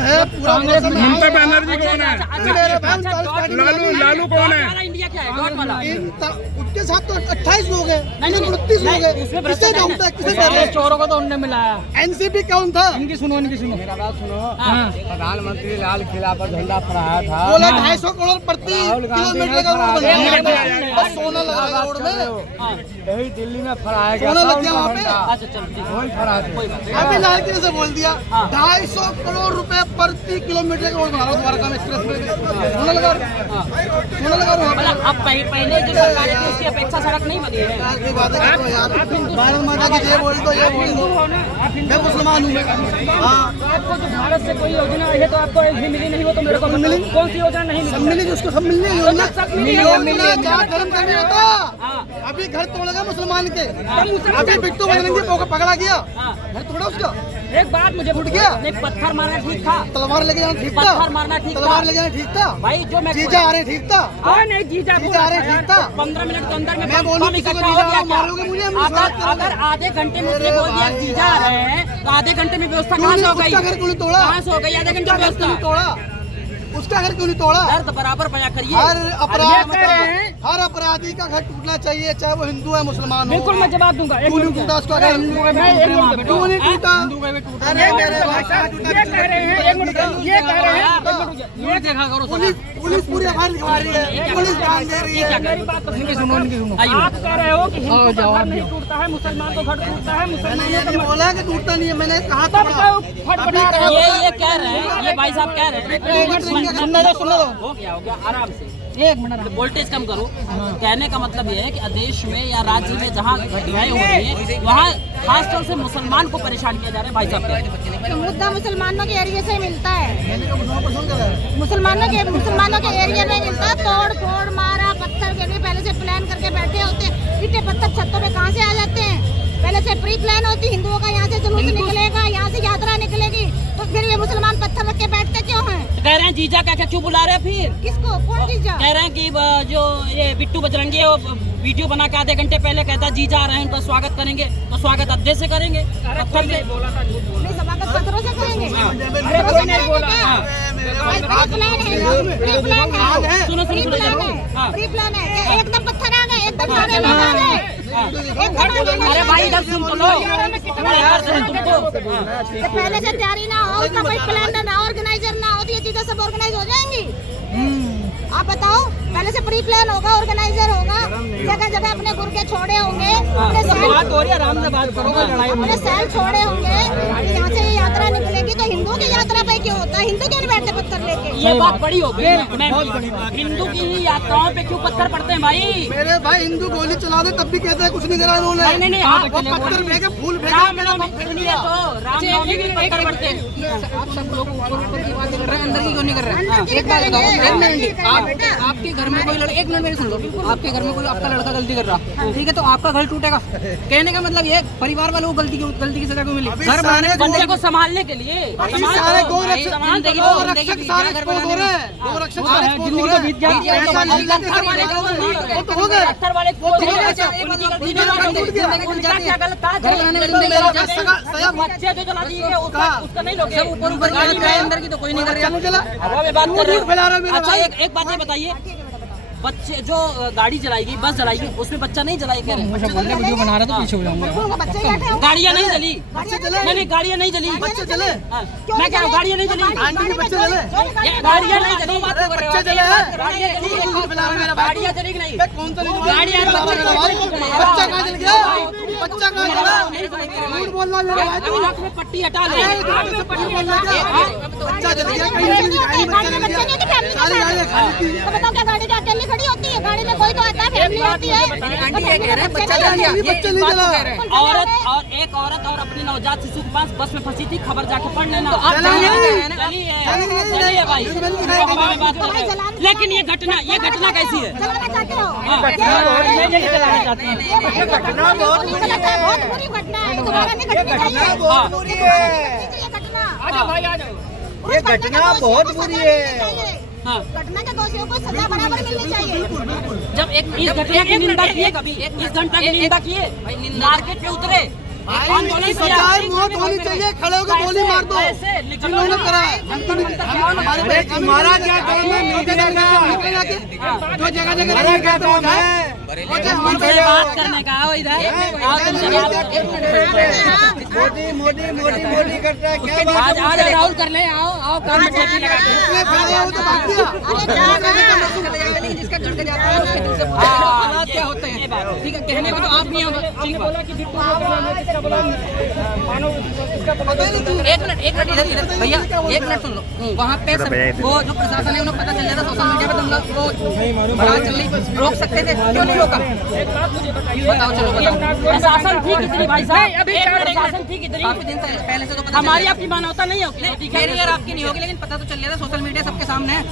है पूरा ममता बनर्जी कौन है? लालू कौन है? इंडिया क्या है डॉट वाला? उसके साथ तो 28 लोग हैं, 29 लोग हैं, किसे डाउनता है, किसे कह रहे हैं? चोरों को तो उनने मिलाया। एनसीपी कौन था? इनकी सुनो मेरा बात सुनो। प्रधानमंत्री लाल किला पर झंडा फहराया था। बोला 250 करोड़ प्रति किलोमीटर का रोड बन गया, बस सोना लगा रोड में, यही दिल्ली में फहराया गया सोना लग गया वहाँ पे। अच्छा चल ठीक है। वही फहराया था। अभी लाल किले से बोल दिया 250 करोड़ रुपए प्रति किलोमीटर का रोड बना रहा हूँ द्वारका में एक्सप्रेस में, सोना लगा वहाँ पे। अब पहले जो सरकारें थी उसकी अपेक्षा सड़क नहीं बनी है। की बात है करो यार, भारत माता की जय बोल दो, ये बोल दो, मैं मुसलमान हूँ। हाँ, आपको जो भारत से कोई योजना आई है तो आपको एक भी मिली नहीं, हो तो मेरे को मिली। कौन सी योजना नहीं सब मिली? मिली, उसको सब मिलने योजना जहाँ धर्म का नहीं होता। अभी घर तोड़ेगा मुसलमान के, अभी बिट्टू बजरंगी को पकड़ा गया, घर तोड़ा उसका। एक बात मुझे टूट गया। नहीं, पत्थर मारना ठीक था, तलवार लेके जाना ठीक था, पत्थर मारना ठीक था, तलवार लेके जाना ठीक था भाई। जो मैं जीजा आ रहे ठीक था, नहीं जीजा आ रहे ठीक था। 15 मिनट के अंदर में मैं बोलूं किसी को इकट्ठा हो जीजा गया क्या? मारोगे मुझे, हम विश्वास करोगे? अगर आधे घंटे में उसने बोल दिया जीजा आ रहे हैं तो आधे घंटे में व्यवस्था कहाँ से हो गई? उसका घर क्यों नहीं तोड़ा? कहाँ से हो गई आधे घंटे में व्यवस्था? तोड़ा उसका घर क्यों नहीं तोड़ा? दर्द बराबर बया करिए। हर अपराधी का घर टूटना चाहिए, चाहे वो हिंदू है मुसलमान हो। बिल्कुल मैं जवाब दूंगा। क्यों नहीं टूटा उसका घर? क्यों नहीं टूटा? अरे मेरे भाई साहब, ये कह रहे हैं देखा करो पुलिस पूरी आवाज निकलवा रही है, पुलिस ध्यान दे रही है। सुनो। आप कह रहे हो कि हिंदू का घर नहीं टूटता है, मुसलमान को घर टूटता है, मैंने ये नहीं बोला कि टूटता नहीं है, मैंने कहा था ये कह रहे हैं, ये भाई साहब कह रहे हैं। सुनने दो। हो गया आराम से। एक मिनट वोल्टेज कम करो। कहने का मतलब ये है कि देश में या राज्य में जहाँ घटनाएं हो रही हैं वहाँ खासतौर से मुसलमान को परेशान किया जा रहा है। भाई साहब तो मुद्दा मुसलमानों के एरिया से मिलता है, मुसलमानों के एरिया में मिलता है। तोड़ फोड़ मारा पत्थर के भी पहले से प्लान करके बैठे होते, ईंटें पत्थर छतों पे कहाँ से आ जाते हैं? पहले से प्री प्लान होती, हिंदुओं का यहाँ से जुलूस निकलेगा, यहाँ से यात्रा निकलेगी, तो फिर ये मुसलमान पत्थर रख के बैठते क्यों हैं? कह रहे हैं जीजा क्या क्यों बुला रहे हैं फिर? किसको? कौन जीजा? कह रहे हैं कि जो ये बिट्टू बजरंगी है वो वीडियो बना के आधे घंटे पहले कहता जीजा आ रहे हैं, उनका स्वागत करेंगे, तो स्वागत अड्डे से करेंगे, पत्थर से नहीं, स्वागत पत्थरों से करेंगे। अरे कोई नहीं बोला। सुनो प्री प्लान है, एकदम पत्थर आ गए, एकदम सारे लोग आ गए। अरे भाई इधर सुन तो लो, तुमको पहले से तैयारी ना हो, उसका कोई प्लान ना ऑर्गेनाइजर ना हो तो ये चीजें सब ऑर्गेनाइज हो जाएंगी। आप बताओ, पहले से प्री प्लान होगा, ऑर्गेनाइजर होगा, जगह जगह अपने गुर्गे छोड़े होंगे, अपने सैल छोड़े होंगे। यहाँ से यात्रा निकलेगी तो हिंदू की यात्रा पे क्यों होता है? हिंदू क्यों नहीं बैठते पत्थर लेके? ये बात बड़ी हो गई। हिंदू की ही यात्राओं पे क्यों पत्थर पड़ते हैं भाई? मेरे भाई हिंदू गोली चला दे तब भी कहते हैं कुछ नहीं करा उन्होंने। नहीं वो पत्थर फेंके, फूल फेंके, रामनवमी भी पत्थर पड़ते हैं। आप सब लोग ऊपर की बात कर रहे हैं, अंदर की क्यों नहीं कर रहे हैं? एक बात बताओ, आपके घर में कोई लड़का, एक मिनट मेरी सुन लो, आपके घर में कोई आपका लड़का गलती कर रहा, ठीक है, तो आपका घर टूटेगा। कहने का मतलब ये परिवार वालों को गलती की सजा क्यों मिली? घर बनाने बच्चे को संभालने के लिए सारे गोरक्षक सारे एक्सपोज हो रहे हैं, गोरक्षक सारे एक्सपोज हो रहे हैं। हो गए पत्थर वाले बच्चे जो जला दिए उसका नहीं लोगे। ऊपर अंदर की तो कोई नहीं कर रहा। हवा में बात कर रहे हो। अच्छा एक बात ये बताइए, बच्चे जो गाड़ी चलाएगी, बस चलाएगी, उसमें बच्चा नहीं चलाई कह रहे? वीडियो बना रहा तो पीछे हो जाऊंगा। गाड़ियाँ नहीं चली, नहीं गाड़ियाँ नहीं चली, बच्चे चले, मैं क्या गाड़ियाँ नहीं चली, आंटी के बच्चे चले, गाड़ियाँ नहीं चली, बच्चे चले, गाड़ियाँ चली कि नहीं? कौन सा गाड़ियाँ बच्चा कहाँ चल गया? बच्चा कहाँ चला? झूठ बोलना मेरा भाई, आँख में पट्टी हटा ले। बच्चा चल गया, कहीं बच्चा चल गया, सारी गाड़ियाँ खाली थी। तो बताओ क्या गाड़ी क्या अकेली खड़ी होती है? गाड़ी में कोई तो आता है, फैमिली होती है। आंटी ये कह रहे हैं बच्चा चल गया, बच्चे नहीं चला। औरत और एक औरत और अपनी नवजात शिशु के पास बस में फंसी थी, खबर जाके पढ़ लेना। चलिए भाई, लेकिन ये घटना कैसी है? चलाना चाहते हो? नहीं चलाना चाहते हैं। ये घटना बहुत बुरी घटना है, दोबारा नहीं घटनी चाहिए। ये घटना बहुत बुरी है। हाँ। घटना के दोषियों को सजा बराबर मिलनी चाहिए। जब इस घटना की निंदा किए, कभी इस घटना की निंदा किए, मार्केट पे उतरे, भाई सच्चाई मौत होनी चाहिए, खड़े होकर गोली मार दो जिन्होंने करा है। तुम्हारा क्या काम है? जो जगह जगह क्या काम है? तुमसे बात करने का आओ इधर आओ, तुमसे मोदी मोदी मोदी मोदी करता है क्या बात? आज आज राहुल कर ले, आओ आओ काम में ठेकी लगा के। इसने फायदा हो तो भाग दिया। लेकिन जिसका घर के जाता है उसके दिल से पूछो हालात क्या होते हैं। ठीक है, कहने को तो आप नहीं होगा। ठीक है, एक मिनट इधर भैया, एक मिनट सुन लो। वहाँ पे वो जो प्रशासन है उन्हें पता चल जाता सोशल मीडिया पे, तुम लोग वो बढ़ा चल रही, रोक सकते थे, क्यों नहीं रोका? बताओ, चलो बताओ। प्रशासन थी कितनी भाई साहब? अभी प्रशासन थी कितनी? काफी दिन से पहले से तो पता हमारी आपकी मानवता नहीं होगी। मेरी और आपकी नहीं होगी, लेकिन पता तो चल गया था, सोशल मीडिया सबके सामने है।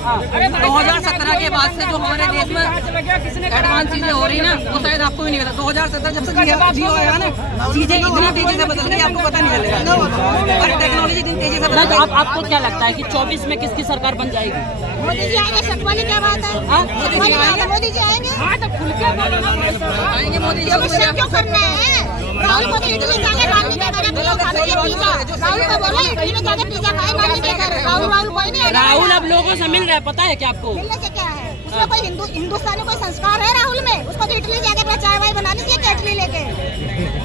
2017 के बाद से जो हमारे देश में एडवांस चीजें हो रही ना, वो शायद आपको भी नहीं पता। 2017 जब से जियो आया ना, चीजें इतना तेजी से बदल गई, आपको पता नहीं चलेगा। और टेक्नोलॉजी इतनी तेजी से बदल तो आपको क्या लगता है कि 24 में किसकी सरकार बन जाएगी? मोदी जी आएंगे, शक वाली क्या बात है? मोदी जी आएंगे। हाँ तो खुल के आएंगे मोदी जी। शक क्यों करना है? राहुल को इटली जाके नानी के घर पे लोग खाते हैं पिज्जा। राहुल को बोलो इटली में जाके पिज्जा खाए नानी के घर। राहुल कोई नहीं आएगा। राहुल अब लोगों से मिल रहा है, पता है क्या आपको? मिलने से क्या है? उसमें कोई हिंदुस्तानी कोई संस्कार है राहुल में? उसको तो इटली जाके अपना चाय वाय बनानी चाहिए, इटली लेके।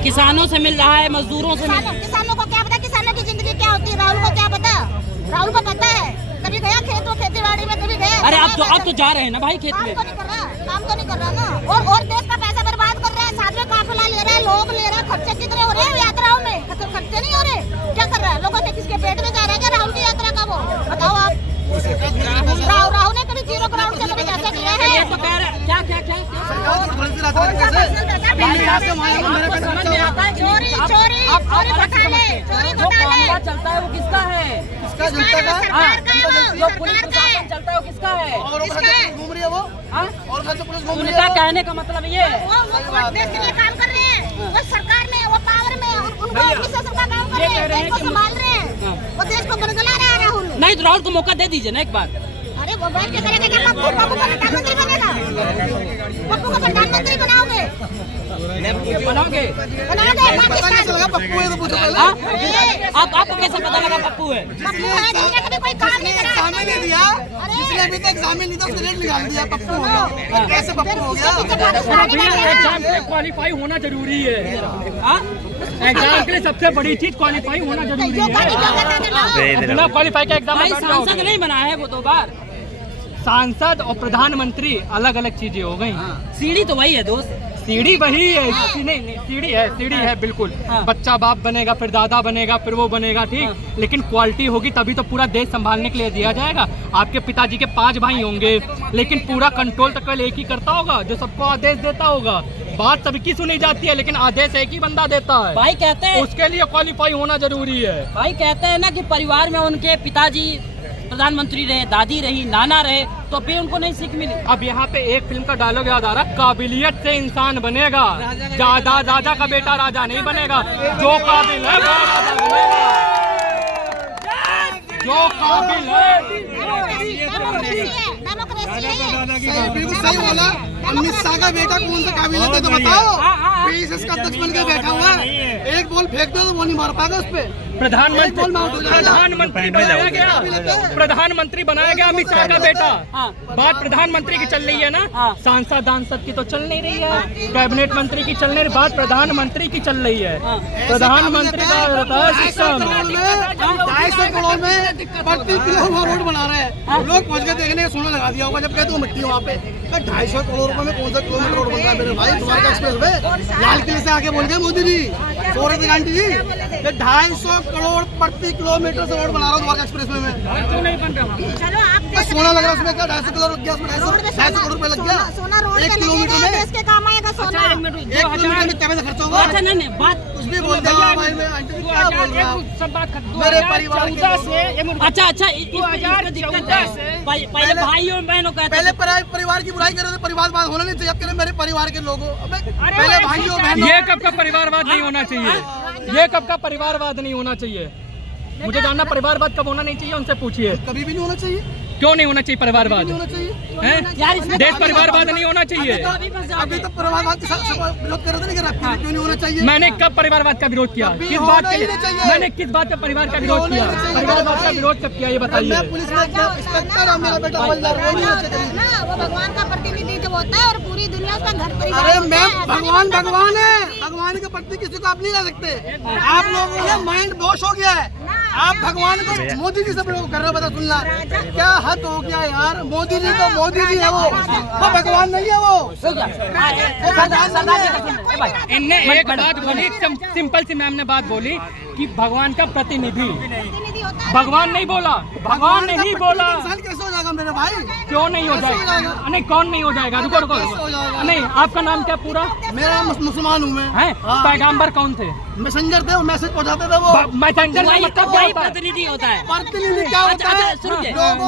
किसानों से मिल रहा है, मजदूरों से मिल। किसानों को क्या पता किसानों की जिंदगी क्या होती है? राहुल को क्या पता? राहुल को पता है, कभी गया खेत खेती बाड़ी में, कभी गया? अरे अब तो जा रहे हैं ना भाई खेत में। काम तो नहीं कर रहा ना, और देश का पैसा बर्बाद कर रहा है। साथ में काफिला ले रहा है, लोग ले रहा है, खर्चे कितने हो रहे हैं यात्राओं में? खर्चे नहीं हो रहे, क्या कर रहा है? लोगों के किसके पेट में जा रहा है क्या राहुल की यात्रा का? वो बताओ आप। राहुल ने कभी 0 करोड़ से कभी पैसा किया है? ये तो कह रहे हैं क्या क्या क्या चोरी चोरी चोरी घोटाले, चोरी घोटाले चलता है वो किसका है? इसका जनता का सरकार का है वो, जो पुलिस सरकार का है। प्रशासन चलता है वो किसका है? और घूम रही है वो, और घर से पुलिस घूम रही उनका है। कहने का मतलब ये है। वो देश के लिए काम कर रहे हैं, वो सरकार में, वो पावर में, उनको ऑफिसर का काम कर रहे हैं, देश को संभाल रहे हैं, वो देश को बरगला रहा है राहुल। नहीं तो राहुल को मौका दे दीजिए ना एक बार। अरे वो बैठ के करेगा क्या? पप्पू को प्रधानमंत्री बनेगा? पप्पू को प्रधानमंत्री बनाओगे? बनाओगे? पता नहीं चलेगा पप्पू है तो पूछो पहले। आपको कैसे पता लगा पप्पू है? पप्पू है जिसने कभी कोई काम नहीं करा। एग्जामिन नहीं दिया, जिसने अभी तक एग्जामिन नहीं था उसने रेट निकाल दिया, पप्पू हो गया। कैसे पप्पू हो गया? एग्जाम के लिए क्वालिफाई होना जरूरी है। एग्जाम के लिए सबसे बड़ी चीज क्वालिफाई होना जरूरी है। बिना क्वालिफाई का एग्जाम भाई सांसद नहीं बना है वो 2 बार। सांसद और प्रधानमंत्री अलग अलग चीजें हो गई। सीढ़ी तो वही है दोस्त, सीढ़ी वही है। नहीं सीढ़ी है बिल्कुल। बच्चा बाप बनेगा, फिर दादा बनेगा, फिर वो बनेगा, ठीक। लेकिन क्वालिटी होगी तभी तो पूरा देश संभालने के लिए दिया जाएगा। आपके पिताजी के 5 भाई होंगे, लेकिन पूरा कंट्रोल तो केवल एक ही करता होगा, जो सबको आदेश देता होगा। बात सबकी सुनी जाती है, लेकिन आदेश एक ही बंदा देता है। भाई कहते हैं, उसके लिए क्वालिफाई होना जरूरी है। भाई कहते हैं ना कि परिवार में उनके पिताजी प्रधानमंत्री रहे, दादी रही, नाना रहे, तो फिर उनको नहीं सीख मिली। अब यहाँ पे एक फिल्म का डायलॉग याद आ रहा, काबिलियत से इंसान बनेगा, ज्यादा राजा का बेटा राजा नहीं बनेगा। जो काबिल है वो राजा बनेगा, जो काबिल है। बिल्कुल सही बोला। अमित शाह का बेटा कौन सा काबिल है तो बताओ। PSS का अध्यक्ष बन के बैठा हुआ है, एक बॉल फेंक दो तो वो नहीं मार पाएगा उस पे। प्रधानमंत्री बनाया गया अमित शाह का बेटा। बात प्रधानमंत्री की चल रही है ना, सांसद की तो चल नहीं रही है, कैबिनेट मंत्री की चल नहीं रही, बात प्रधानमंत्री की चल रही है। प्रधानमंत्री का रहता है सिस्टम। 250 करोड़ में प्रति किलो रोड बना रहे हैं। लोग पहुंच के देखने सोना लगा दिया होगा, जब कहते हो मिट्टी वहाँ पे। 250 करोड़ रुपए में कौन सा किलोमीटर रोड बन रहा है मेरे भाई? द्वारका एक्सप्रेस में लाल किले से आके बोल गए मोदी जी, सौरभ गांधी जी, 250 करोड़ प्रति किलोमीटर से रोड बना रहा हूँ द्वारका एक्सप्रेस में। चलो आप सोना लग रहा है उसमें, क्या 250 करोड़ लग गया उसमें? 250 करोड़ रुपए लग गया सोना रोड 1 किलोमीटर में। देश के काम आएगा सोना। 1 किलोमीटर में क्या पैसा खर्च होगा? अच्छा नहीं बात कुछ भी बोल दिया भाई, मैं आंटी क्या बोल रहा हूँ? मेरे परिवार के लोग। अच्छा दिक्कत है। पहले भाइयों बहनों कहते पहले परिवार की बुराई कर रहे थे, परिवारवाद होना नहीं चाहिए। अब कह रहे मेरे परिवार के लोगों, पहले भाइयों बहनों। ये कब का परिवारवाद नहीं होना चाहिए? ये कब का परिवारवाद नहीं होना चाहिए? मुझे जानना परिवारवाद कब होना नहीं चाहिए, उनसे पूछिए। कभी भी नहीं होना चाहिए। क्यों नहीं होना चाहिए परिवारवाद? नहीं होना चाहिए। हैं? देश परिवारवाद नहीं होना चाहिए। अभी तो परिवारवाद के साथ विरोध कर रहे थे, क्यों नहीं होना चाहिए? मैंने कब परिवारवाद का विरोध किया? किस बात के लिए? मैंने किस बात पे परिवार का विरोध किया? परिवारवाद का विरोध कब किया ये बताइए। मैं पुलिस में इंस्पेक्टर हूं, मेरा बेटा हवलदार, वो नहीं होना चाहिए। ना वो भगवान का प्रतिनिधि जब होता है और पूरी दुनिया उसका घर परिवार अरे होता मैं है, ऐसा नहीं भगवान बोल सकते। भगवान है, भगवान के प्रति किसी को आप नहीं ला सकते। आप लोगों का माइंड वॉश हो गया है। आप भगवान को मोदी जी से कर रहे हो, बता सुनना क्या हद हो गया यार। मोदी जी तो मोदी जी है, वो भगवान नहीं है। वो इनने एक बात बोली, सिंपल सी मैम ने बात बोली कि भगवान का प्रतिनिधि। प्रतिनिधि होता है। भगवान नहीं बोला, भगवान नहीं बोला। इंसान कैसे हो जाएगा मेरे भाई? क्यों नहीं हो जाएगा? नहीं कौन नहीं हो जाएगा? रुको रुको नहीं, आपका नाम क्या पूरा? मेरा मुसलमान हूँ मैं। हैं? पैगंबर कौन थे? मैसेंजर थे, वो मैसेज पहुँचाते थे। वो मैसेंजर का मतलब क्या वही होता है? प्रतिनिधि होता है। प्रतिनिधि क्या होता है? सुनिए। लोगों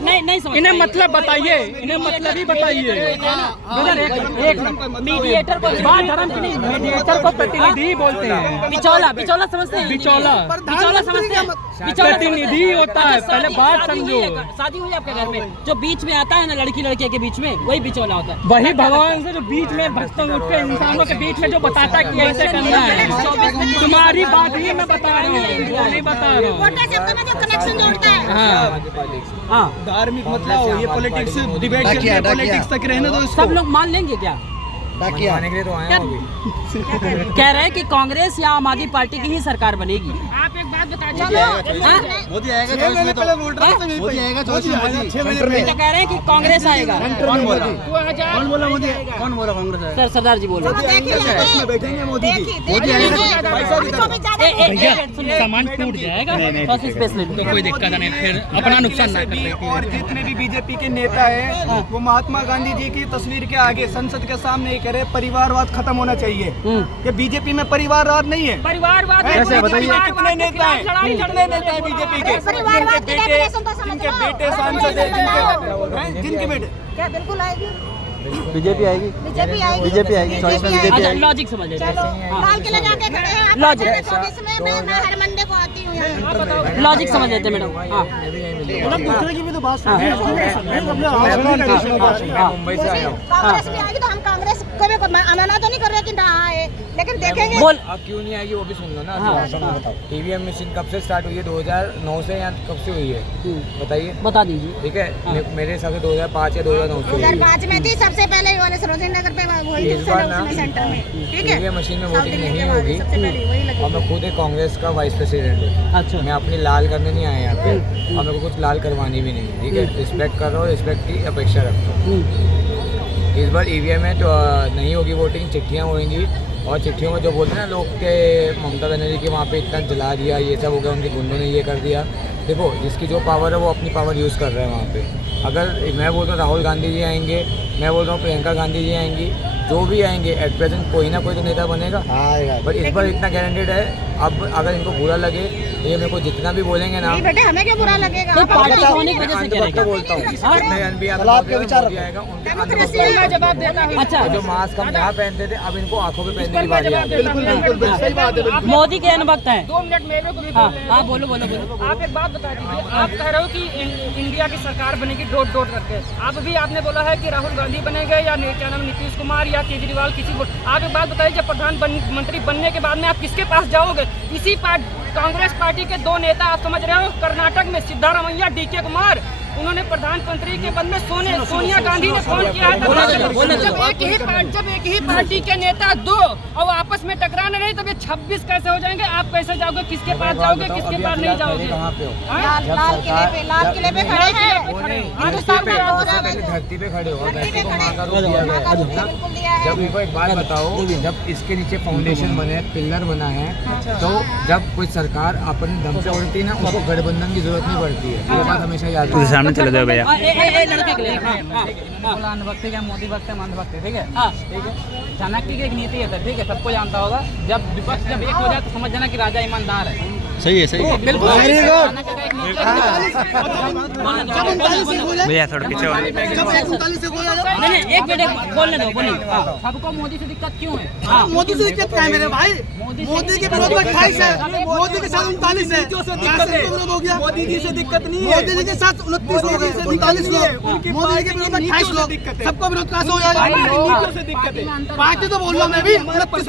नहीं समझ इन्हें मतलब बताइए, इन्हें मतलब ही बताइए। एक मीडिएटर को बात धर्म की नहीं, मीडिएटर को प्रतिनिधि बोलते हैं। बिचौला समझते हैं? बिचौला बिचौला समझते हैं? प्रतिनिधि होता है, पहले बात समझो। शादी हुई आपके घर में, जो बीच में आता है ना लड़की लड़के के बीच में, वही बिचौला होता है। वही भगवान से जो बीच में भक्तों के इंसानों के बीच में जो बताता है कि ऐसे करना है। तुम्हारी बात ही मैं बता रहा हूँ, नहीं बता रहा हूँ। वोटर शब्द में जो कनेक्शन जोड़ता है। हाँ, धार्मिक मतलब ये पॉलिटिक्स डिबेट चल रही है, पॉलिटिक्स तक रहने दो इसको। सब लोग मान लेंगे क्या? खाने के लिए तो आए हैं कह रहे हैं कि कांग्रेस या आम आदमी पार्टी की ही सरकार बनेगी। आप एक बात बता मोदी आएगा, 6 महीने पहले बोल रहा था। मोदी आएगा, 6 महीने पहले। तो कह रहे हैं कि कांग्रेस आएगा। कौन बोला? कौन बोला मोदी? कौन बोला कांग्रेस आएगा? सर सरदार जी बोल रहे हैं। बैठेंगे मोदी जी। सामान टूट जाएगा तो कोई दिक्कत नहीं, फिर अपना नुकसान ना बीजेपी करें। और जितने भी बीजेपी के नेता हैं वो महात्मा गांधी जी की तस्वीर के आगे संसद के सामने ये कह रहे परिवारवाद खत्म होना चाहिए। ये बीजेपी में परिवारवाद नहीं है। परिवारवाद कैसे बताइए? कितने नेता हैं, कितने नेता हैं बीजेपी के? परिवारवाद की definition तो समझ जिनके लो। बेटे सांसद हैं, जिनके बेटे क्या बिल्कुल आएगी? बीजेपी आएगी, बीजेपी आएगी। बीजेपी आएगी, चॉइस में बीजेपी अच्छा लॉजिक समझ चलो लेते लाल किला जाके खड़े हैं आप। लॉजिक। 24 में मैं हर मंडे को आती हूँ यहाँ। लॉजिक समझ लेते मैडम। हाँ दूसरे की भी तो बात मुंबई से आया हूँ। कांग्रेस भी आएगी तो हम कांग्रेस को भी मना तो नहीं कर रहे कि ना आए, लेकिन देखेंगे। बोल। अब क्यों नहीं आएगी वो भी सुन लो ना। ईवीएम मशीन कब से स्टार्ट हुई है? 2009 से या कब से हुई है बताइए? बता दीजिए। ठीक है, मेरे हिसाब से 2005 या 2009 से हुई है। 2005 में थी सबसे पहले वाले सरोजनी नगर पे वही इस बार ना सेंटर में। ठीक है, ईवीएम मशीन में साउथ वोटिंग दिल्ली नहीं के वहाँ होगी। सबसे पहले वही लगी। और मैं खुद एक कांग्रेस का वाइस प्रेसिडेंट हूँ। अच्छा मैं अपनी लाल करने नहीं आया यहाँ पे, और मेरे को कुछ लाल करवानी भी नहीं। ठीक है, रिस्पेक्ट कर रहा हूँ, रिस्पेक्ट की अपेक्षा रखता हूँ। इस बार ईवीएम में तो नहीं होगी वोटिंग, चिट्ठियाँ होंगी। और चिट्ठियों में जो बोलते हैं ना लोग के ममता बनर्जी के वहाँ पे इतना जला दिया, ये सब हो गया, उनके गुंडों ने ये कर दिया। देखो जिसकी जो पावर है वो अपनी पावर यूज़ कर रहे हैं वहाँ पे। अगर मैं बोल रहा हूँ राहुल गांधी जी आएंगे, मैं बोल रहा हूँ प्रियंका गांधी जी आएंगी, जो भी आएंगे एट प्रेजेंट कोई ना कोई तो नेता बनेगा। बट इस बार इतना गारंटेड है। अब अगर इनको बुरा लगे ये मेरे को जितना भी बोलेंगे ना, नहीं बेटे हमें क्या बुरा लगेगा? तो पार्टी होने की वजह से कह रहे हैं। बोलता हूँ आपके विचार आएगा उनके जवाब देता हूँ। अच्छा जो मास्क हम यहाँ पहनते थे अब इनको आंखों पे पहनने की बारी आ गई। बिल्कुल सही बात है। मोदी के अनुभक्त हैं। 2 मिनट मेरे को भी हाँ बोलने हाँ दो। बोलो बोलो बोलो। आप एक बात बता दीजिए, आप कह रहे हो कि इंडिया की सरकार बनेगी डोट डोट करके। आप भी आपने बोला है कि राहुल गांधी बनेंगे या क्या नाम नीतीश कुमार या केजरीवाल किसी को। आप एक बात बताइए, जब प्रधानमंत्री बनने के बाद में आप किसके पास जाओगे? इसी कांग्रेस पार्टी के 2 नेता आप समझ रहे हो, कर्नाटक में सिद्धारमैया, डीके कुमार, उन्होंने प्रधानमंत्री के पद में सोनिया गांधी ने फोन किया है। जब एक ही पार्टी के नेता 2 और आपस में टकराने नहीं, तब ये 26 कैसे हो जाएंगे? आप कैसे जाओगे? किसके पास जाओगे, किसके पास नहीं जाओगे? कहाँ पे हो? लाल किले पे खड़े हैं। हिंदुस्तान का रोज है पहले धरती पे खड़े हो, धरती धरती पे को खड़े माँ का रूप दिया गया है। बिल्कुल दिया है। जब इनको एक बात बताओ, जब इसके नीचे फाउंडेशन बने, पिलर बना है, तो जब कोई सरकार अपने दम से उड़ती है ना, उसको गठबंधन की जरूरत नहीं पड़ती है। ये बात हमेशा याद रखना। सामने चले जाओ भैया। लड़के के लिए अंधभक्त है क्या मोदी भक्त है अंधभक्त है? ठीक है हाँ ठीक है। चाणक्य की एक नीति है सर, ठीक है, सबको जानता होगा। जब विपक्ष जब एक हो जाए तो समझ जाना कि राजा ईमानदार है। सही है सही है। बिल्कुल भैया थोड़ा पीछे हो। नहीं एक मिनट बोलने दो बोलिए। सबको मोदी से दिक्कत क्यों है? हाँ मोदी से दिक्कत क्या है मेरे भाई? मोदी के विरोध में 28 है, मोदी के साथ 39 है। विरोध हो गया। मोदी जी से दिक्कत नहीं है। मोदी जी के साथ 29 लोग हैं, 39 लोग। मोदी जी के विरोध में 28 लोग। सबको विरोध कहाँ से हो जाएगा? नीतियों से दिक्कत है। पार्टी तो बोल रहा हूँ मैं भी, 39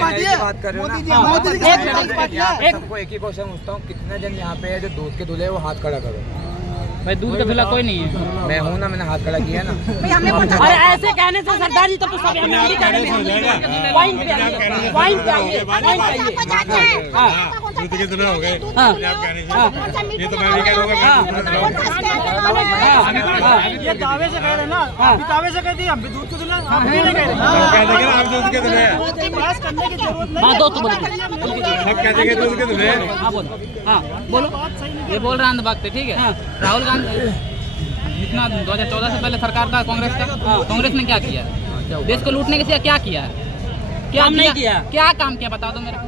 पार्टी है। बात कर रहे हो ना, मोदी जी के साथ 39 पार्टी है। सबको एक ही क्वेश्चन पूछता हूँ, कितने जन यहाँ पे है जो दूध के दूल्हे वो हाथ खड़ा करो। भाई दूध का धुला कोई नहीं है। मैं हूँ ना, मैंने हाथ खड़ा किया ना। अरे ऐसे कहने से सरदार जी तो सब हमें नहीं करेंगे। वाइन पे आइए, वाइन पे आइए, वाइन पे आइए। दूध के दुल्हन हो गए। ये तो मैं भी कह दूंगा। ये दावे से कह रहे ना, दावे से कहती हम भी दूध के दुल्हन, हम भी नहीं कह रहे। आप दूध के दुल्हे, बहस करने की जरूरत नहीं। हाँ दोस्त बोलो। सब कह देंगे दूध के दुल्हे। हाँ बोलो। हाँ बोलो। ये बोल रहे हैं अंधभक्त, ठीक है। राहुल गांधी जितना 2014 से पहले सरकार था कांग्रेस का, कांग्रेस ने क्या किया? देश को लूटने के सिवा क्या किया है? क्या नहीं किया? क्या काम किया बता दो मेरे को,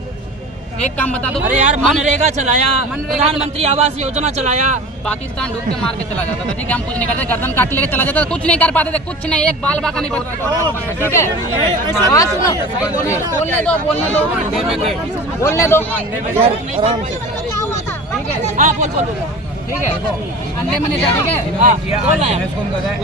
एक काम बता दो। अरे यार मनरेगा चलाया, प्रधानमंत्री आवास योजना चलाया। पाकिस्तान ढूंढ के मार के चला जाता था, ठीक है। हम कुछ नहीं करते, गर्दन काट लेके चला जाता था, कुछ नहीं कर पाते थे, कुछ नहीं, एक बाल बाका नहीं बढ़ता, ठीक है। हाँ सुनो, बोलने दो बोलने दो बोलने दो, ठीक है। हाँ बोल बोल ठीक है, अंडे में नहीं था, ठीक है। हाँ बोल रहे हैं।